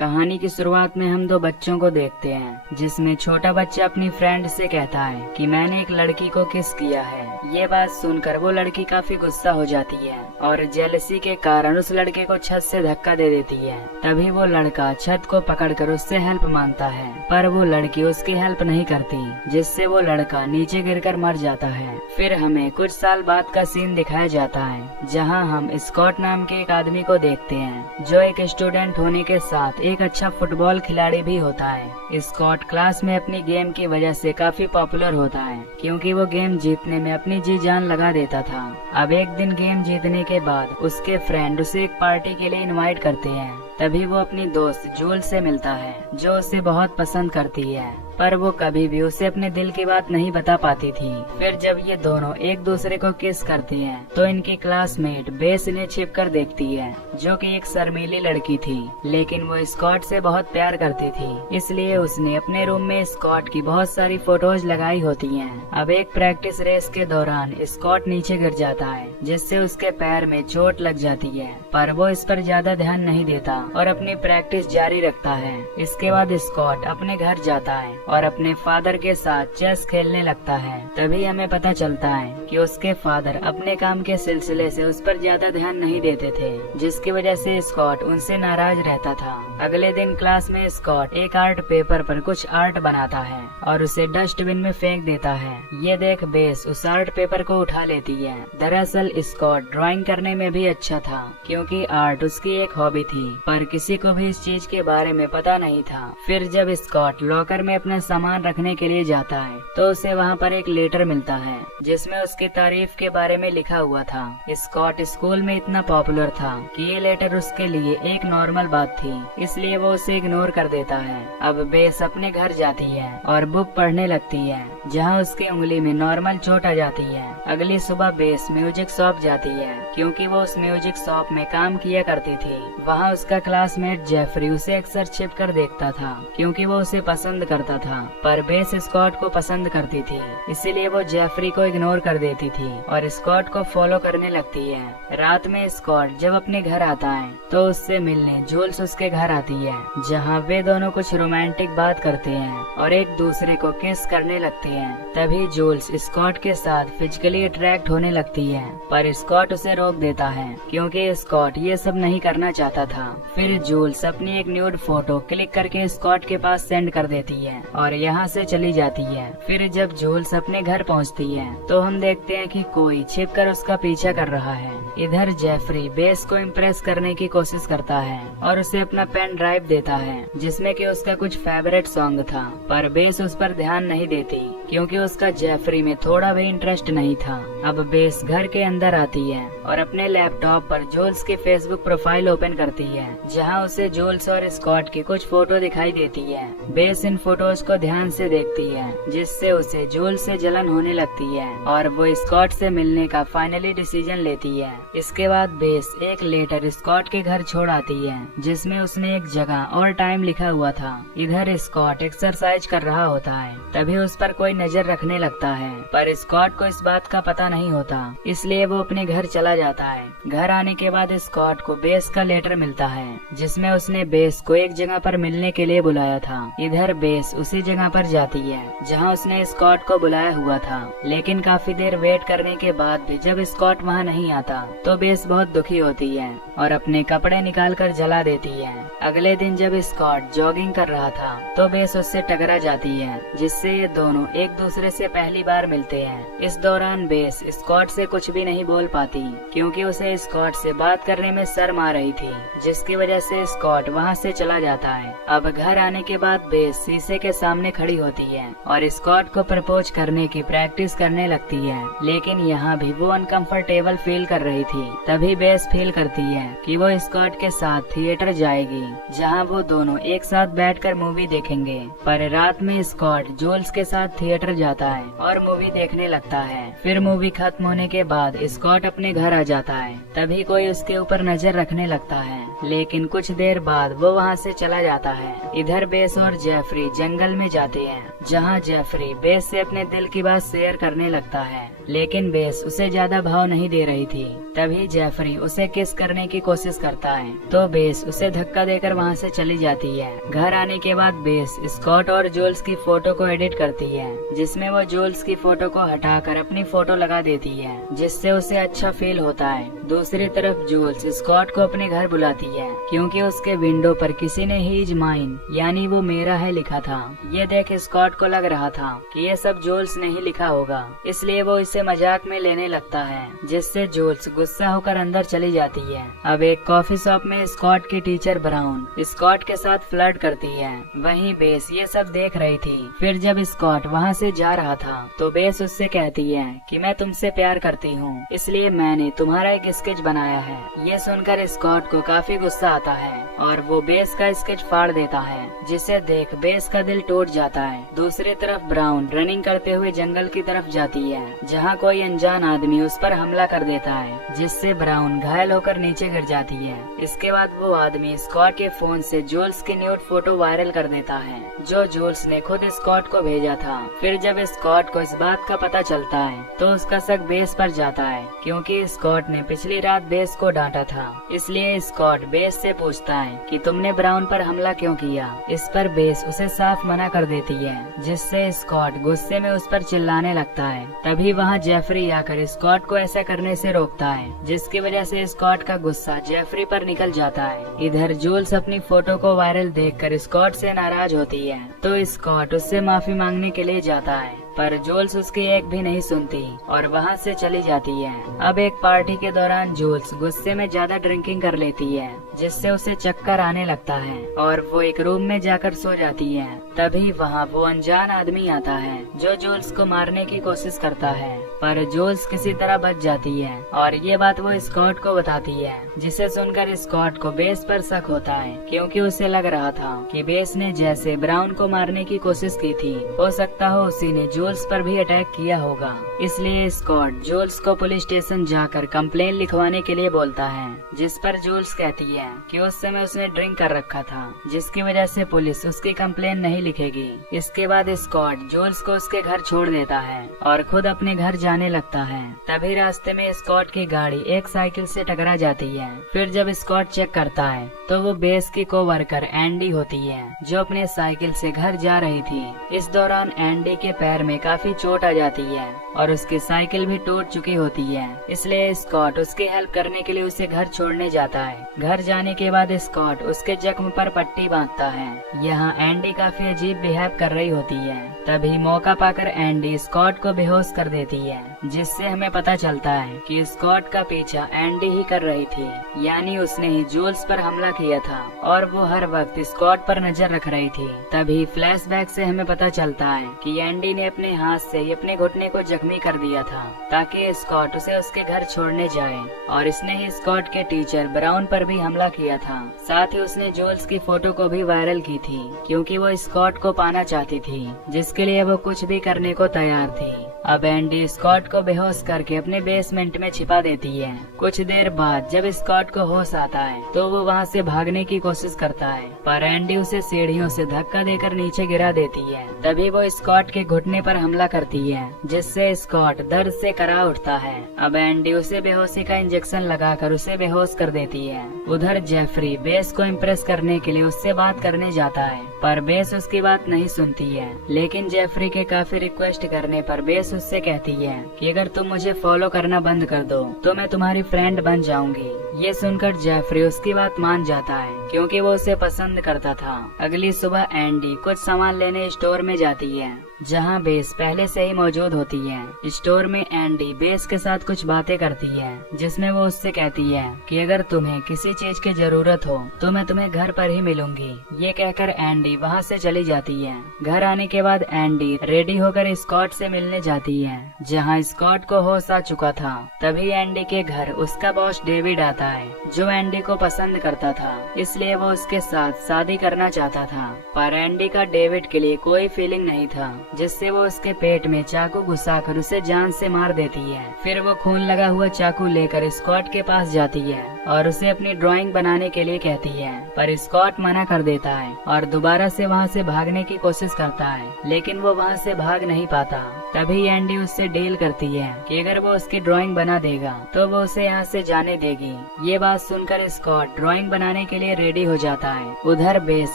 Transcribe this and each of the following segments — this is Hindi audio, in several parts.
कहानी की शुरुआत में हम दो बच्चों को देखते हैं, जिसमें छोटा बच्चा अपनी फ्रेंड से कहता है कि मैंने एक लड़की को किस किया है। ये बात सुनकर वो लड़की काफी गुस्सा हो जाती है और जेलसी के कारण उस लड़के को छत से धक्का दे देती है। तभी वो लड़का छत को पकड़कर उससे हेल्प मांगता है, पर वो लड़की उसकी हेल्प नहीं करती, जिससे वो लड़का नीचे गिरकर मर जाता है। फिर हमें कुछ साल बाद का सीन दिखाया जाता है, जहाँ हम स्कॉट नाम के एक आदमी को देखते हैं, जो एक स्टूडेंट होने के साथ एक अच्छा फुटबॉल खिलाड़ी भी होता है। स्कॉट क्लास में अपनी गेम की वजह से काफी पॉपुलर होता है, क्योंकि वो गेम जीतने में अपनी जी जान लगा देता था। अब एक दिन गेम जीतने के बाद उसके फ्रेंड उसे एक पार्टी के लिए इनवाइट करते हैं। तभी वो अपनी दोस्त जूल से मिलता है, जो उसे बहुत पसंद करती है, पर वो कभी भी उसे अपने दिल की बात नहीं बता पाती थी। फिर जब ये दोनों एक दूसरे को किस करती हैं, तो इनकी क्लासमेट बेस इन्हें छिप कर देखती है, जो कि एक शर्मीली लड़की थी, लेकिन वो स्कॉट से बहुत प्यार करती थी, इसलिए उसने अपने रूम में स्कॉट की बहुत सारी फोटोज लगाई होती हैं। अब एक प्रैक्टिस रेस के दौरान स्कॉट नीचे गिर जाता है, जिससे उसके पैर में चोट लग जाती है, पर वो इस पर ज्यादा ध्यान नहीं देता और अपनी प्रैक्टिस जारी रखता है। इसके बाद स्कॉट अपने घर जाता है और अपने फादर के साथ चेस खेलने लगता है। तभी हमें पता चलता है कि उसके फादर अपने काम के सिलसिले से उस पर ज्यादा ध्यान नहीं देते थे, जिसकी वजह से स्कॉट उनसे नाराज रहता था। अगले दिन क्लास में स्कॉट एक आर्ट पेपर पर कुछ आर्ट बनाता है और उसे डस्टबिन में फेंक देता है। ये देख बेस उस आर्ट पेपर को उठा लेती है। दरअसल स्कॉट ड्राइंग करने में भी अच्छा था, क्योंकि आर्ट उसकी एक हॉबी थी, पर किसी को भी इस चीज के बारे में पता नहीं था। फिर जब स्कॉट लॉकर में अपना सामान रखने के लिए जाता है, तो उसे वहाँ पर एक लेटर मिलता है, जिसमें उसकी तारीफ के बारे में लिखा हुआ था। स्कॉट स्कूल में इतना पॉपुलर था कि ये लेटर उसके लिए एक नॉर्मल बात थी, इसलिए वो उसे इग्नोर कर देता है। अब बेस अपने घर जाती है और बुक पढ़ने लगती है, जहाँ उसकी उंगली में नॉर्मल चोट आ जाती है। अगली सुबह बेस म्यूजिक शॉप जाती है, क्योंकि वो उस म्यूजिक शॉप में काम किया करती थी। वहाँ उसका क्लासमेट जेफरी उसे अक्सर छिप कर देखता था, क्योंकि वो उसे पसंद करता था, पर बेस स्कॉट को पसंद करती थी, इसीलिए वो जेफरी को इग्नोर कर देती थी और स्कॉट को फॉलो करने लगती है। रात में स्कॉट जब अपने घर आता है, तो उससे मिलने जूल्स उसके घर आती है, जहाँ वे दोनों कुछ रोमांटिक बात करते हैं और एक दूसरे को किस करने लगते हैं। तभी जूल्स स्कॉट के साथ फिजिकली अट्रैक्ट होने लगती है, पर स्कॉट उसे रोक देता है, क्योंकि स्कॉट ये सब नहीं करना चाहता था। फिर जूल्स अपनी एक न्यूड फोटो क्लिक करके स्कॉट के पास सेंड कर देती है और यहाँ से चली जाती है। फिर जब जूल्स अपने घर पहुँचती है, तो हम देखते हैं कि कोई छिपकर उसका पीछा कर रहा है। इधर जेफरी बेस को इम्प्रेस करने की कोशिश करता है और उसे अपना पेन ड्राइव देता है, जिसमें कि उसका कुछ फेवरेट सॉन्ग था, पर बेस उस पर ध्यान नहीं देती, क्योंकि उसका जेफरी में थोड़ा भी इंटरेस्ट नहीं था। अब बेस घर के अंदर आती है और अपने लैपटॉप पर जूल्स की फेसबुक प्रोफाइल ओपन करती है, जहां उसे जूल्स और स्कॉट की कुछ फोटो दिखाई देती है। बेस इन फोटोज को ध्यान से देखती है, जिससे उसे जूल्स से जलन होने लगती है और वो स्कॉट से मिलने का फाइनली डिसीजन लेती है। इसके बाद बेस एक लेटर स्कॉट के घर छोड़ आती है, जिसमें उसने एक जगह और टाइम लिखा हुआ था। इधर स्कॉट एक्सरसाइज कर रहा होता है, तभी उस पर कोई नजर रखने लगता है, पर स्कॉट को इस बात का पता नहीं होता, इसलिए वो अपने घर चला जाता है। घर आने के बाद स्कॉट को बेस का लेटर मिलता है, जिसमें उसने बेस को एक जगह पर मिलने के लिए बुलाया था। इधर बेस उसी जगह पर जाती है जहां उसने स्कॉट को बुलाया हुआ था, लेकिन काफी देर वेट करने के बाद भी जब स्कॉट वहां नहीं आता, तो बेस बहुत दुखी होती है और अपने कपड़े निकाल कर जला देती है। अगले दिन जब स्कॉट जॉगिंग कर रहा था, तो बेस उससे टकरा जाती है, जिससे ये दोनों एक दूसरे से पहली बार मिलते हैं। इस दौरान बेस स्कॉट से कुछ भी नहीं बोल पाती, क्योंकि उसे स्कॉट से बात करने में शर्म आ रही थी, जिसकी वजह से स्कॉट वहां से चला जाता है। अब घर आने के बाद बेस शीशे के सामने खड़ी होती है और स्कॉट को प्रपोज करने की प्रैक्टिस करने लगती है, लेकिन यहाँ भी वो अनकंफर्टेबल फील कर रही थी। तभी बेस फील करती है कि वो स्कॉट के साथ थिएटर जाएगी, जहाँ वो दोनों एक साथ बैठकर मूवी देखेंगे। पर रात में स्कॉट जूल्स के साथ थिएटर जाता है और मूवी देखने लगता है। फिर मूवी खत्म होने के बाद स्कॉट अपने घर आ जाता है। तभी कोई उसके ऊपर नजर रखने लगता है, लेकिन कुछ देर बाद वो वहाँ से चला जाता है। इधर बेस और जेफरी जंगल में जाते हैं, जहाँ जेफरी बेस से अपने दिल की बात शेयर करने लगता है, लेकिन बेस उसे ज्यादा भाव नहीं दे रही थी। तभी जेफरी उसे किस करने की कोशिश करता है तो बेस उसे धक्का देकर वहाँ से चली जाती है। घर आने के बाद बेस स्कॉट और जूल्स की फोटो को एडिट करती है, जिसमें वो जूल्स की फोटो को हटाकर अपनी फोटो लगा देती है, जिससे उसे अच्छा फील होता है। दूसरी तरफ जूल्स स्कॉट को अपने घर बुलाती है क्योंकि उसके विंडो पर किसी ने ही इज माइन यानी वो मेरा है लिखा था। ये देख स्कॉट को लग रहा था कि ये सब जूल्स ने ही लिखा होगा, इसलिए वो इसे मजाक में लेने लगता है, जिससे जूल्स गुस्सा होकर अंदर चली जाती है। अब एक कॉफी शॉप में स्कॉट की टीचर ब्राउन स्कॉट के साथ फ्लर्ट करती है, वहीं बेस ये सब देख रही थी। फिर जब स्कॉट वहाँ से जा रहा था तो बेस उससे कहती है कि मैं तुमसे प्यार करती हूँ, इसलिए मैंने तुम्हारा एक स्केच बनाया है। ये सुनकर स्कॉट को काफी गुस्सा आता है और वो बेस का स्केच फाड़ देता है, जिसे देख बेस का दिल टूट जाता है। दूसरी तरफ ब्राउन रनिंग करते हुए जंगल की तरफ जाती है, जहाँ कोई अनजान आदमी उस पर हमला कर देता है, जिससे ब्राउन घायल होकर नीचे गिर जाती है। इसके बाद वो आदमी स्कॉट के फोन से जूल्स की न्यूड फोटो वायरल कर देता है, जो जूल्स ने खुद स्कॉट को भेजा था। फिर जब स्कॉट को इस बात का पता चलता है तो उसका शक बेस पर जाता है, क्योंकि स्कॉट ने पिछली रात बेस को डांटा था। इसलिए स्कॉट बेस से पूछता है कि तुमने ब्राउन पर हमला क्यों किया। इस पर बेस उसे साफ मना कर देती है, जिससे स्कॉट गुस्से में उस पर चिल्लाने लगता है। तभी वहाँ जेफरी आकर स्कॉट को ऐसा करने से रोकता है, जिसकी वजह से स्कॉट का गुस्सा जेफरी पर निकल जाता है। इधर जूल्स अपनी फोटो को वायरल देखकर स्कॉट से नाराज होती है, तो स्कॉट उससे माफी मांगने के लिए जाता है, पर जूल्स उसकी एक भी नहीं सुनती और वहाँ से चली जाती है। अब एक पार्टी के दौरान जूल्स गुस्से में ज्यादा ड्रिंकिंग कर लेती है, जिससे उसे चक्कर आने लगता है और वो एक रूम में जाकर सो जाती है। तभी वहाँ वो अनजान आदमी आता है जो जूल्स को मारने की कोशिश करता है, पर जूल्स किसी तरह बच जाती है और ये बात वो स्कॉट को बताती है, जिसे सुनकर स्कॉट को बेस पर शक होता है, क्योंकि उसे लग रहा था कि बेस ने जैसे ब्राउन को मारने की कोशिश की थी, हो सकता हो उसी ने जूल्स पर भी अटैक किया होगा। इसलिए स्कॉट जूल्स को पुलिस स्टेशन जाकर कंप्लेन लिखवाने के लिए बोलता है, जिस पर जूल्स कहती है कि उस समय उसने ड्रिंक कर रखा था, जिसकी वजह से पुलिस उसकी कंप्लेन नहीं लिखेगी। इसके बाद स्कॉट जूल्स को उसके घर छोड़ देता है और खुद अपने घर जाने लगता है। तभी रास्ते में स्कॉट की गाड़ी एक साइकिल से टकरा जाती है। फिर जब स्कॉट चेक करता है तो वो बेस की कोवर्कर एंडी होती है, जो अपने साइकिल से घर जा रही थी। इस दौरान एंडी के पैर में काफी चोट आ जाती है और उसकी साइकिल भी टूट चुकी होती है, इसलिए स्कॉट उसकी हेल्प करने के लिए उसे घर छोड़ने जाता है। घर जाने के बाद स्कॉट उसके जख्म पर पट्टी बांधता है। यहाँ एंडी काफी अजीब बिहेव कर रही होती है। तभी मौका पाकर एंडी स्कॉट को बेहोश कर देती है, जिससे हमें पता चलता है कि स्कॉट का पीछा एंडी ही कर रही थी, यानी उसने ही जूल्स पर हमला किया था और वो हर वक्त स्कॉट पर नजर रख रही थी। तभी फ्लैशबैक से हमें पता चलता है कि एंडी ने अपने हाथ से ही अपने घुटने को जख्मी कर दिया था, ताकि स्कॉट उसे उसके घर छोड़ने जाए, और इसने ही स्कॉट के टीचर ब्राउन पर भी हमला किया था। साथ ही उसने जूल्स की फोटो को भी वायरल की थी, क्योंकि वो स्कॉट को पाना चाहती थी, जिसके लिए वो कुछ भी करने को तैयार थी। अब एंडी स्कॉट को बेहोश करके अपने बेसमेंट में छिपा देती है। कुछ देर बाद जब स्कॉट को होश आता है तो वो वहाँ से भागने की कोशिश करता है, पर एंडी उसे सीढ़ियों से धक्का देकर नीचे गिरा देती है। तभी वो स्कॉट के घुटने पर हमला करती है, जिससे स्कॉट दर्द से करा उठता है। अब एंडी उसे बेहोशी का इंजेक्शन लगाकर उसे बेहोश कर देती है। उधर जेफरी बेस को इम्प्रेस करने के लिए उससे बात करने जाता है, पर बेस उसकी बात नहीं सुनती है। लेकिन जेफरी के काफी रिक्वेस्ट करने पर बेस उससे कहती है कि अगर तुम मुझे फॉलो करना बंद कर दो तो मैं तुम्हारी फ्रेंड बन जाऊंगी। ये सुनकर जेफरी उसकी बात मान जाता है, क्योंकि वो उसे पसंद करता था। अगली सुबह एंडी कुछ सामान लेने स्टोर में जाती है, जहाँ बेस पहले से ही मौजूद होती है। स्टोर में एंडी बेस के साथ कुछ बातें करती है, जिसमें वो उससे कहती है कि अगर तुम्हें किसी चीज की जरूरत हो तो मैं तुम्हें घर पर ही मिलूंगी। ये कहकर एंडी वहाँ से चली जाती है। घर आने के बाद एंडी रेडी होकर स्कॉट से मिलने जाती है, जहाँ स्कॉट को होश आ चुका था। तभी एंडी के घर उसका बॉस डेविड आता है, जो एंडी को पसंद करता था, इसलिए वो उसके साथ शादी करना चाहता था। पर एंडी का डेविड के लिए कोई फीलिंग नहीं था, जिससे वो उसके पेट में चाकू घुसाकर उसे जान से मार देती है। फिर वो खून लगा हुआ चाकू लेकर स्कॉट के पास जाती है और उसे अपनी ड्राइंग ड्राइंग बनाने के लिए कहती है, पर स्कॉट मना कर देता है और दोबारा से वहाँ से भागने की कोशिश करता है, लेकिन वो वहाँ से भाग नहीं पाता। तभी एंडी उससे डील करती है कि अगर वो उसकी ड्राइंग बना देगा तो वो उसे यहाँ से जाने देगी। ये बात सुनकर स्कॉट ड्राइंग बनाने के लिए रेडी हो जाता है। उधर बेस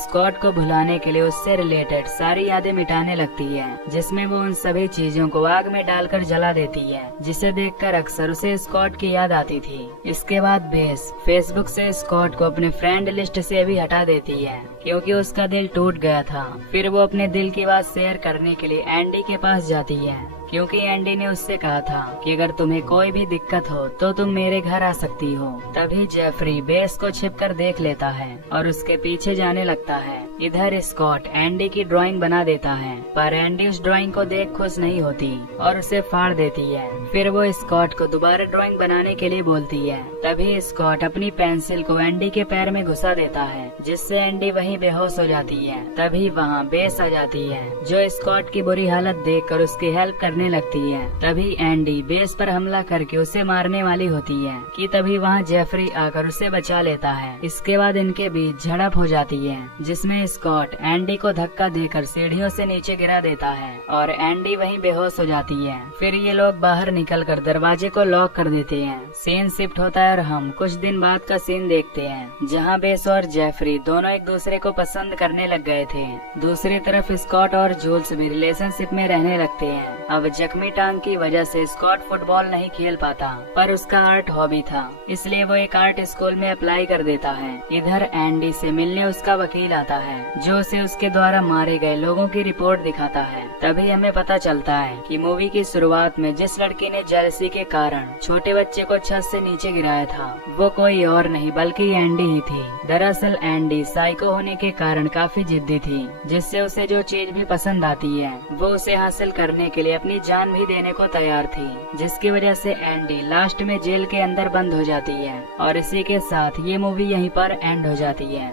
स्कॉट को भुलाने के लिए उससे रिलेटेड सारी यादें मिटाने लगती है, जिसमें वो उन सभी चीजों को आग में डालकर जला देती है, जिसे देखकर अक्सर उसे स्कॉट की याद आती थी। इसके बाद बेस फेसबुक से स्कॉट को अपने फ्रेंड लिस्ट से भी हटा देती है, क्योंकि उसका दिल टूट गया था। फिर वो अपने दिल की बात शेयर करने के लिए एंडी के पास जाती है, क्योंकि एंडी ने उससे कहा था कि अगर तुम्हें कोई भी दिक्कत हो तो तुम मेरे घर आ सकती हो। तभी जेफरी बेस को छिपकर देख लेता है और उसके पीछे जाने लगता है। इधर स्कॉट एंडी की ड्राइंग बना देता है, पर एंडी उस ड्राइंग को देख खुश नहीं होती और उसे फाड़ देती है। फिर वो स्कॉट को दोबारा ड्राइंग बनाने के लिए बोलती है। तभी स्कॉट अपनी पेंसिल को एंडी के पैर में घुसा देता है, जिससे एंडी वहीं बेहोश हो जाती है। तभी वहाँ बेस आ जाती है, जो स्कॉट की बुरी हालत देखकर उसकी हेल्प करने लगती है। तभी एंडी बेस पर हमला करके उसे मारने वाली होती है कि तभी वहाँ जेफरी आकर उसे बचा लेता है। इसके बाद इनके बीच झड़प हो जाती है, जिसमें स्कॉट एंडी को धक्का देकर सीढ़ियों से नीचे गिरा देता है और एंडी वहीं बेहोश हो जाती है। फिर ये लोग बाहर निकलकर दरवाजे को लॉक कर देते हैं। सीन शिफ्ट होता है और हम कुछ दिन बाद का सीन देखते हैं, जहाँ बेस और जेफरी दोनों एक दूसरे को पसंद करने लग गए थे। दूसरी तरफ स्कॉट और जूल्स भी रिलेशनशिप में रहने लगते हैं। अब जख्मी टांग की वजह से स्कॉट फुटबॉल नहीं खेल पाता, पर उसका आर्ट हॉबी था, इसलिए वो एक आर्ट स्कूल में अप्लाई कर देता है। इधर एंडी से मिलने उसका वकील आता है, जो उसे उसके द्वारा मारे गए लोगों की रिपोर्ट दिखाता है। तभी हमें पता चलता है कि मूवी की शुरुआत में जिस लड़की ने जेलसी के कारण छोटे बच्चे को छत से नीचे गिराया था, वो कोई और नहीं बल्कि एंडी ही थी। दरअसल एंडी साइको होने के कारण काफी जिद्दी थी, जिससे उसे जो चीज भी पसंद आती है वो उसे हासिल करने के लिए अपनी जान भी देने को तैयार थी, जिसकी वजह से एंडी लास्ट में जेल के अंदर बंद हो जाती है। और इसी के साथ ये मूवी यहीं पर एंड हो जाती है।